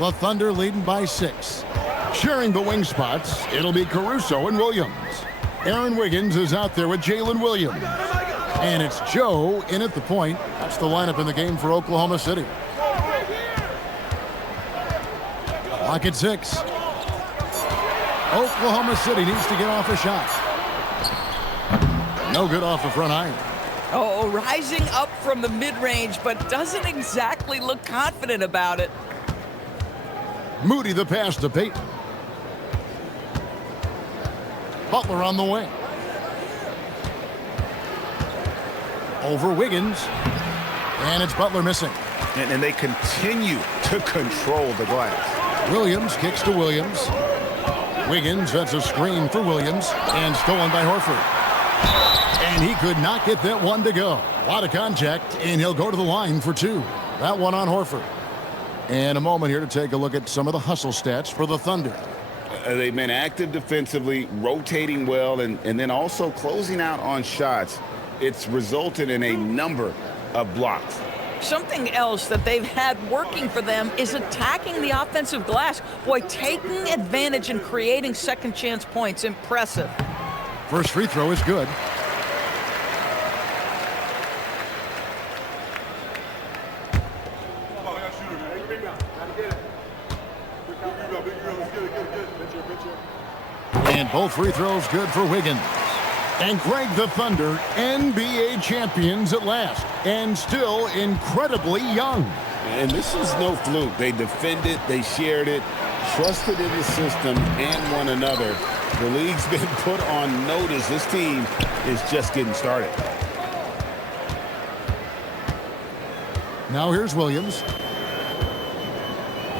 The Thunder leading by 6. Sharing the wing spots, it'll be Caruso and Williams. Aaron Wiggins is out there with Jalen Williams. And it's Joe in at the point. That's the lineup in the game for Oklahoma City. Clock at 6. Oklahoma City needs to get off a shot. No good off the front iron. Oh, rising up from the mid-range, but doesn't exactly look confident about it. Moody the pass to Payton. Butler on the wing. Over Wiggins. And it's Butler missing. And they continue to control the glass. Williams kicks to Williams. Wiggins, that's a screen for Williams. And stolen by Horford. And he could not get that one to go. A lot of contact, and he'll go to the line for 2. That one on Horford. And a moment here to take a look at some of the hustle stats for the Thunder. They've been active defensively, rotating well, and then also closing out on shots. It's resulted in a number of blocks. Something else that they've had working for them is attacking the offensive glass. Boy, taking advantage and creating second chance points. Impressive. First free throw is good. And both free throws good for Wiggins. And Greg, the Thunder, NBA champions at last, and still incredibly young. And this is no fluke. They defended, they shared it, trusted in the system and one another. The league's been put on notice. This team is just getting started. Now here's Williams.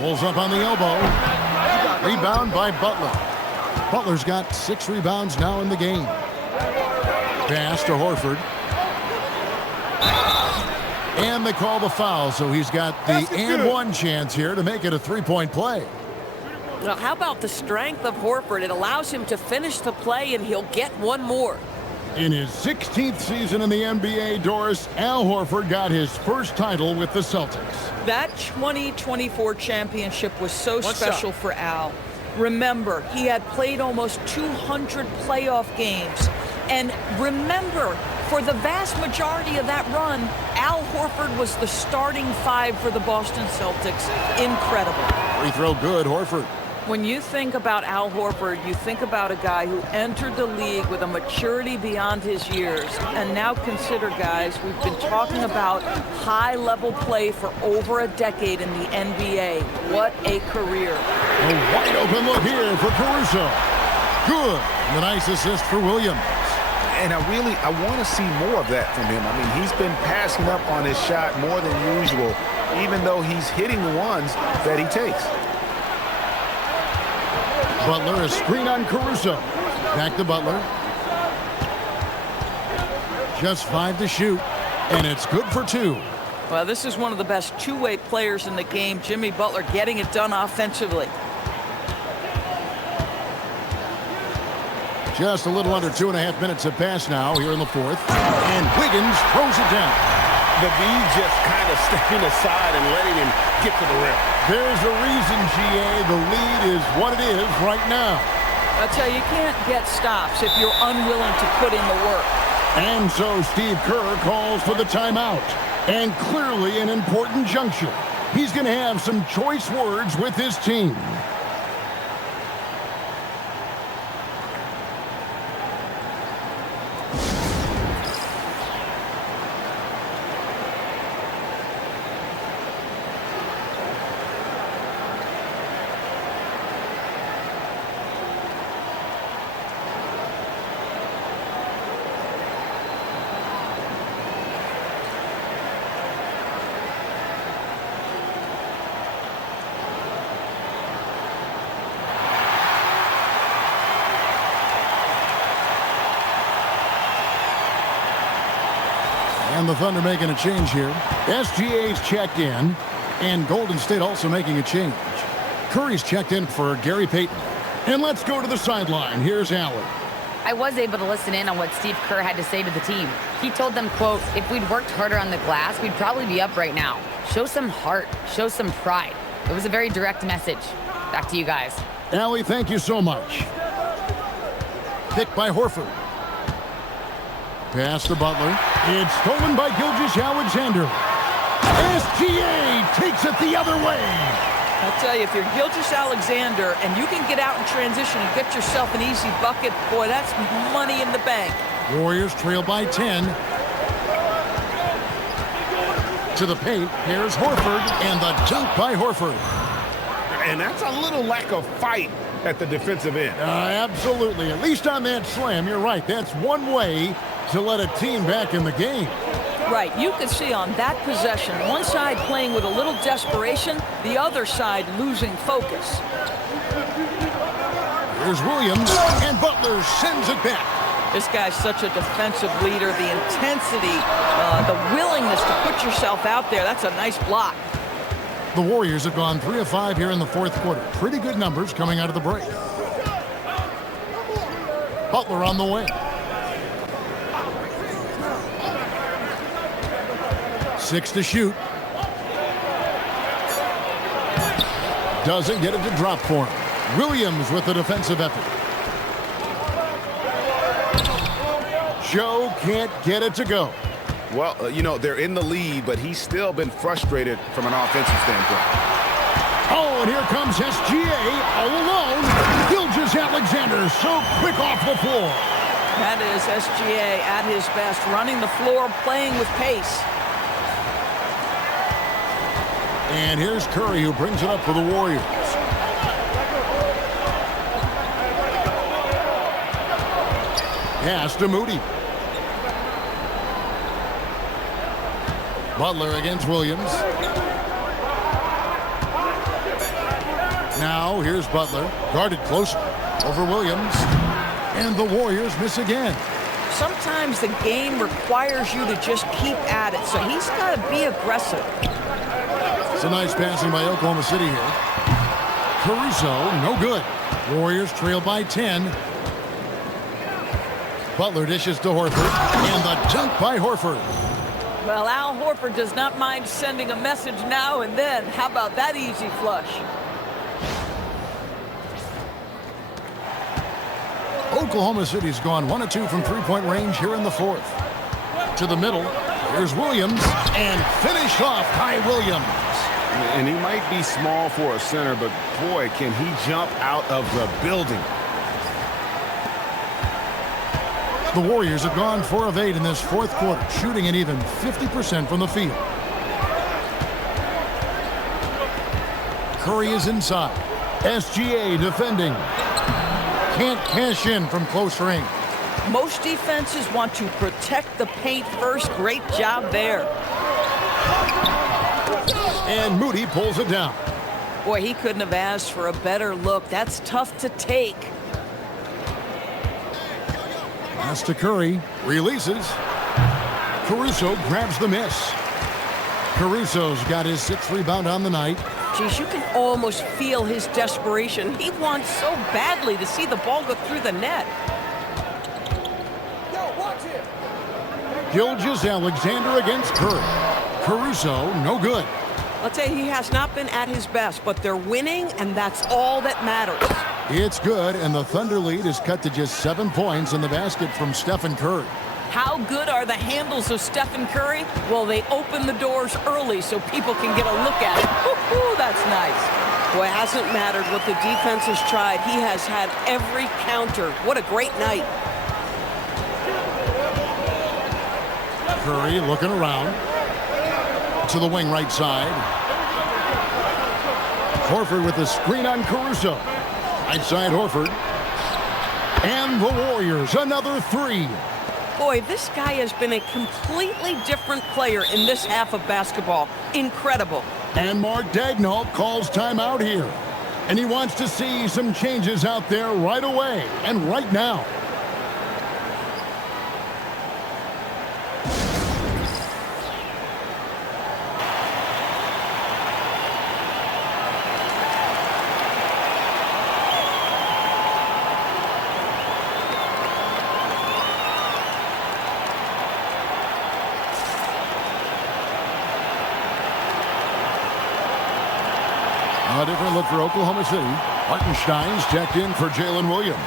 Pulls up on the elbow. Rebound by Butler. Butler's got 6 rebounds now in the game. Pass to Horford. And they call the foul, so he's got the and one chance here to make it a 3-point play. Well, how about the strength of Horford? It allows him to finish the play, and he'll get one more. In his 16th season in the NBA, Doris, Al Horford got his first title with the Celtics. That 2024 championship was so special for Al. Remember, he had played almost 200 playoff games. And remember, for the vast majority of that run, Al Horford was the starting 5 for the Boston Celtics. Incredible. Free throw good, Horford. When you think about Al Horford, you think about a guy who entered the league with a maturity beyond his years. And now consider, guys, we've been talking about high-level play for over a decade in the NBA. What a career. A wide open look here for Caruso. Good. And a nice assist for Williams. And I want to see more of that from him. I mean, he's been passing up on his shot more than usual, even though he's hitting the ones that he takes. Butler, a screen on Caruso. Back to Butler. Just 5 to shoot, and it's good for 2. Well, this is one of the best two-way players in the game. Jimmy Butler getting it done offensively. Just a little under 2.5 minutes have passed now here in the 4th. And Wiggins throws it down. The B just kind of stepping aside and letting him get to the rim. There's a reason, GA, the lead is what it is right now. I tell you, you can't get stops if you're unwilling to put in the work. And so Steve Kerr calls for the timeout. And clearly an important juncture. He's going to have some choice words with his team. And the Thunder making a change here. SGA's checked in, and Golden State also making a change. Curry's checked in for Gary Payton. And let's go to the sideline. Here's Allen. I was able to listen in on what Steve Kerr had to say to the team. He told them, quote, "If we'd worked harder on the glass, we'd probably be up right now. Show some heart, show some pride. It was a very direct message. Back to you guys. Allie, thank you so much. Pick by Horford. Pass to Butler. It's stolen by Gilgeous-Alexander. SGA takes it the other way. I'll tell you, if you're Gilgeous-Alexander and you can get out in transition and get yourself an easy bucket, boy, that's money in the bank. Warriors trail by 10. To the paint, here's Horford, and the dunk by Horford. And that's a little lack of fight at the defensive end. Absolutely. At least on that slam, you're right. That's one way to let a team back in the game. Right. You can see on that possession, one side playing with a little desperation, the other side losing focus. Here's Williams, and Butler sends it back. This guy's such a defensive leader. The intensity, the willingness to put yourself out there, that's a nice block. The Warriors have gone 3 of 5 here in the fourth quarter. Pretty good numbers coming out of the break. Butler on the way. 6 to shoot. Doesn't get it to drop for him. Williams with the defensive effort. Joe can't get it to go. Well, you know, they're in the lead, but he's still been frustrated from an offensive standpoint. Oh, and here comes SGA all alone. Gilgeous-Alexander so quick off the floor. That is SGA at his best, running the floor, playing with pace. And here's Curry, who brings it up for the Warriors. Pass to Moody. Butler against Williams. Now here's Butler, guarded close over Williams. And the Warriors miss again. Sometimes the game requires you to just keep at it, so he's got to be aggressive. It's a nice passing by Oklahoma City here. Caruso, no good. Warriors trail by 10. Butler dishes to Horford, and the dunk by Horford. Well, Al Horford does not mind sending a message now and then. How about that easy flush? Oklahoma City's gone 1 of 2 from three-point range here in the fourth. To the middle, here's Williams, and finished off by Williams. And he might be small for a center, but boy, can he jump out of the building. The Warriors have gone 4 of 8 in this fourth quarter, shooting an even 50% from the field. Curry is inside. SGA defending. Can't cash in from close range. Most defenses want to protect the paint first. Great job there. And Moody pulls it down. Boy, he couldn't have asked for a better look. That's tough to take. Pass to Curry. Releases. Caruso grabs the miss. Caruso's got his 6th rebound on the night. Geez, you can almost feel his desperation. He wants so badly to see the ball go through the net. Gilgeous-Alexander against Curry. Caruso, no good. I'll tell you, he has not been at his best, but they're winning, and that's all that matters. It's good, and the Thunder lead is cut to just 7 points in the basket from Stephen Curry. How good are the handles of Stephen Curry? Well, they open the doors early so people can get a look at it. Woo-hoo, that's nice. Boy, it hasn't mattered what the defense has tried. He has had every counter. What a great night. Curry looking around to the wing right side. Horford with the screen on Caruso. Right side Horford. And the Warriors, another 3. Boy, this guy has been a completely different player in this half of basketball. Incredible. And Mark Daigneault calls timeout here. And he wants to see some changes out there right away and right now. A different look for Oklahoma City. Hartenstein's checked in for Jalen Williams.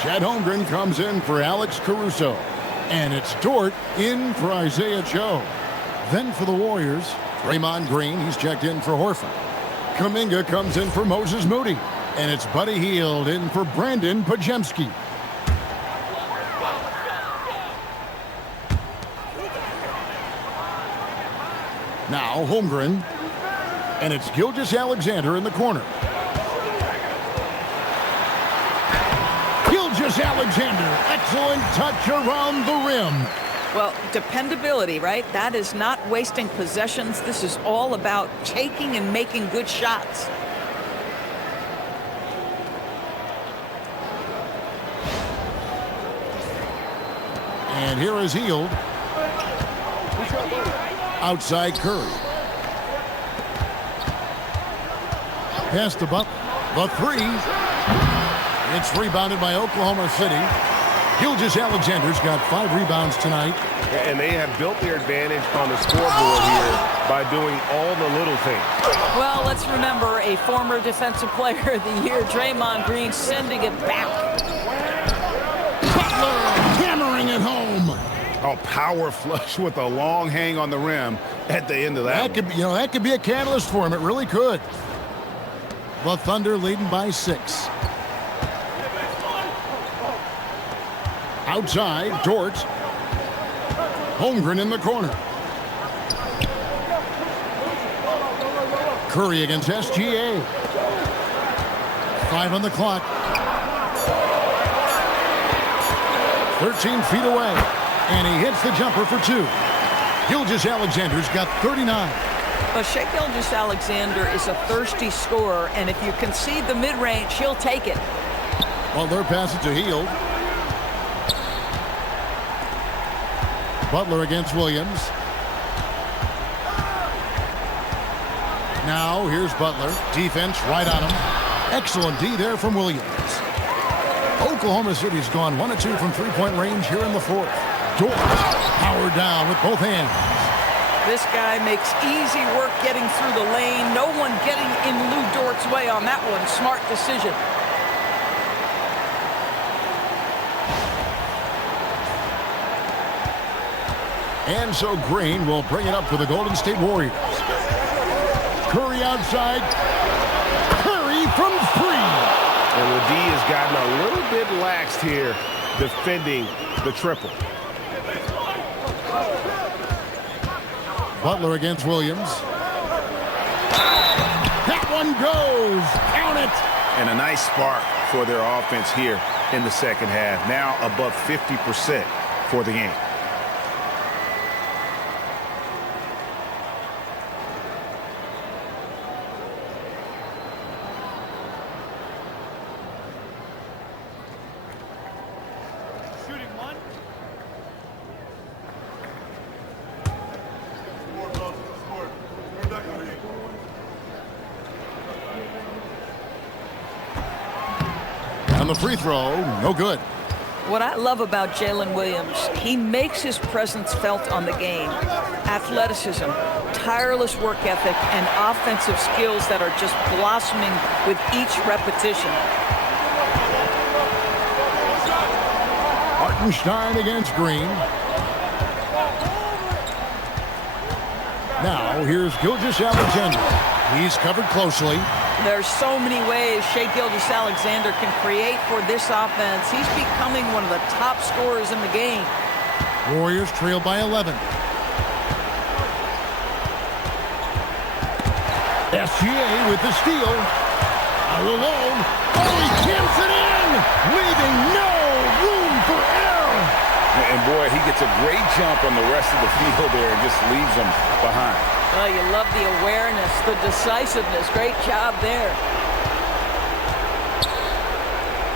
Chad Holmgren comes in for Alex Caruso. And it's Dort in for Isaiah Joe. Then for the Warriors, Draymond Green, he's checked in for Horford. Kuminga comes in for Moses Moody. And it's Buddy Hield in for Brandon Pajemski. Now Holmgren. And it's Gilgeous-Alexander in the corner. Gilgeous-Alexander, excellent touch around the rim. Well, dependability, right? That is not wasting possessions. This is all about taking and making good shots. And here is Hield. Outside Curry. Pass to Butler. The three. It's rebounded by Oklahoma City. Gilgeous-Alexander's got 5 rebounds tonight. And they have built their advantage on the scoreboard here by doing all the little things. Well, let's remember a former Defensive Player of the Year, Draymond Green, sending it back. Butler hammering it home. Oh, power flush with a long hang on the rim at the end of that. That could be a catalyst for him. It really could. The Thunder leading by 6. Outside, Dort. Holmgren in the corner. Curry against SGA. 5 on the clock. 13 feet away. And he hits the jumper for 2. Gilgeous-Alexander's got 39. But Shai Gilgeous-Alexander is a thirsty scorer, and if you concede the mid-range, he'll take it. Well, they're passing to Hield. Butler against Williams. Now, here's Butler. Defense right on him. Excellent D there from Williams. Oklahoma City's gone 1 of 2 from three-point range here in the 4th. Dort powered down with both hands. This guy makes easy work getting through the lane. No one getting in Lou Dort's way on that one. Smart decision. And so Green will bring it up for the Golden State Warriors. Curry outside. Curry from 3. And the D has gotten a little bit laxed here defending the triple. Butler against Williams. That one goes. Count it. And a nice spark for their offense here in the second half. Now above 50% for the game. On the free throw, no good. What I love about Jalen Williams, he makes his presence felt on the game. Athleticism, tireless work ethic, and offensive skills that are just blossoming with each repetition. Hartenstein against Green. Now, here's Gilgeous-Alexander. He's covered closely. There's so many ways Shai Gilgeous-Alexander can create for this offense. He's becoming one of the top scorers in the game. Warriors trail by 11. SGA with the steal. All alone. Oh, he jams it in! Leaving no room for error. And boy, he gets a great jump on the rest of the field there and just leaves them behind. Oh, you love the awareness, the decisiveness. Great job there.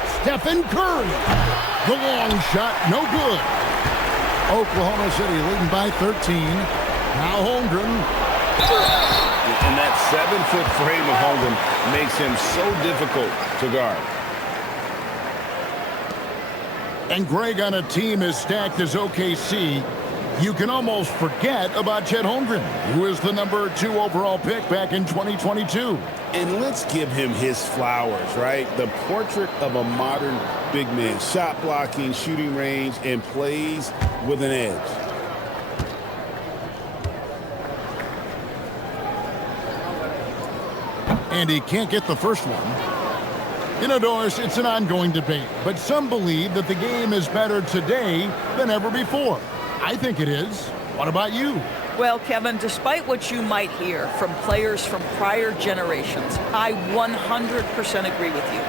Stephen Curry. The long shot, no good. Oklahoma City leading by 13. Now Holmgren. And that 7-foot frame of Holmgren makes him so difficult to guard. And Greg, on a team as stacked as OKC, You can almost forget about Chet Holmgren, who is the number 2 overall pick back in 2022. And let's give him his flowers, right? The portrait of a modern big man. Shot blocking, shooting range, and plays with an edge. And he can't get the first one. You know, Doris, it's an ongoing debate, but some believe that the game is better today than ever before. I think it is. What about you? Well, Kevin, despite what you might hear from players from prior generations, I 100% agree with you.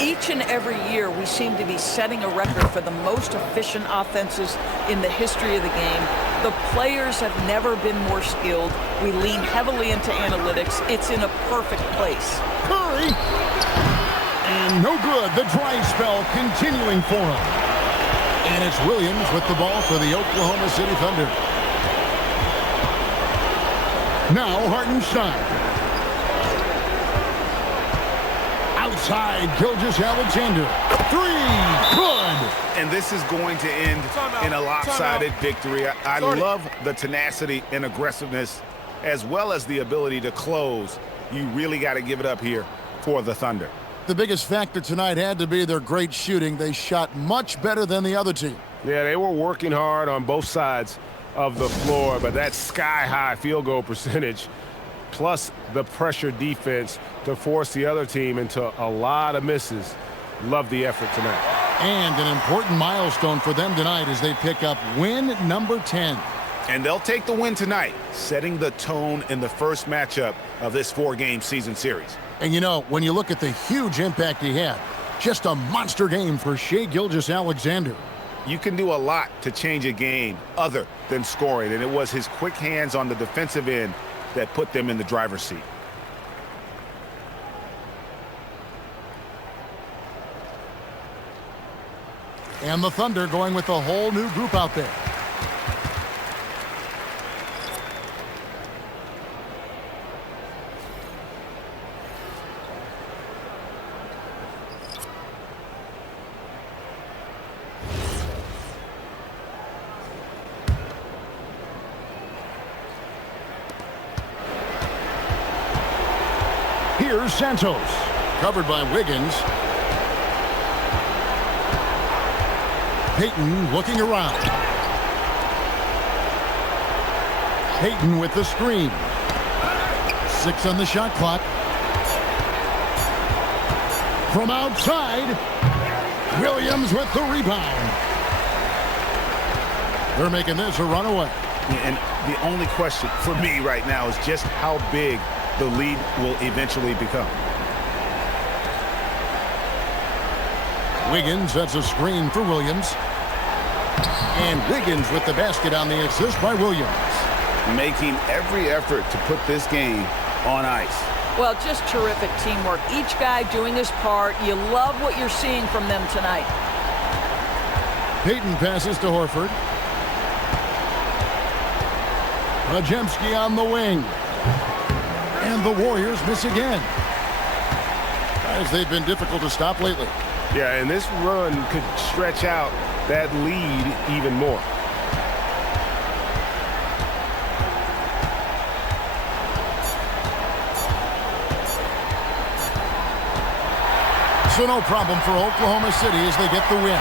Each and every year, we seem to be setting a record for the most efficient offenses in the history of the game. The players have never been more skilled. We lean heavily into analytics. It's in a perfect place. Curry! And no good. The dry spell continuing for him. And it's Williams with the ball for the Oklahoma City Thunder. Now Hartenstein. Outside, Gilgeous-Alexander. 3, good! And this is going to end in a lopsided victory. I love the tenacity and aggressiveness as well as the ability to close. You really got to give it up here for the Thunder. The biggest factor tonight had to be their great shooting. They shot much better than the other team. Yeah, they were working hard on both sides of the floor, but that sky-high field goal percentage plus the pressure defense to force the other team into a lot of misses. Love the effort tonight. And an important milestone for them tonight as they pick up win number 10. And they'll take the win tonight, setting the tone in the first matchup of this 4-game season series. And you know, when you look at the huge impact he had, just a monster game for Shai Gilgeous-Alexander. You can do a lot to change a game other than scoring, and it was his quick hands on the defensive end that put them in the driver's seat. And the Thunder going with a whole new group out there. Here's Santos, covered by Wiggins. Payton looking around. Payton with the screen. 6 on the shot clock. From outside, Williams with the rebound. They're making this a runaway. And the only question for me right now is just how big the lead will eventually become. Wiggins, that's a screen for Williams. And Wiggins with the basket on the assist by Williams. Making every effort to put this game on ice. Well, just terrific teamwork. Each guy doing his part. You love what you're seeing from them tonight. Payton passes to Horford. Majemski on the wing. And the Warriors miss again. As they've been difficult to stop lately. Yeah, and this run could stretch out that lead even more. So no problem for Oklahoma City as they get the win.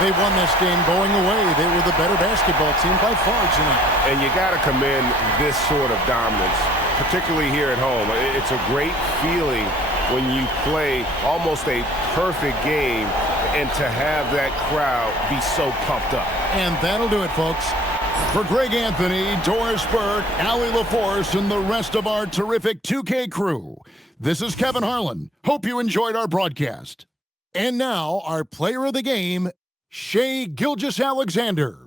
They won this game going away. They were the better basketball team by far tonight. And you got to commend this sort of dominance, particularly here at home. It's a great feeling when you play almost a perfect game and to have that crowd be so pumped up. And that'll do it, folks. For Greg Anthony, Doris Burke, Allie LaForce, and the rest of our terrific 2K crew, this is Kevin Harlan. Hope you enjoyed our broadcast. And now, our player of the game, Shai Gilgeous-Alexander.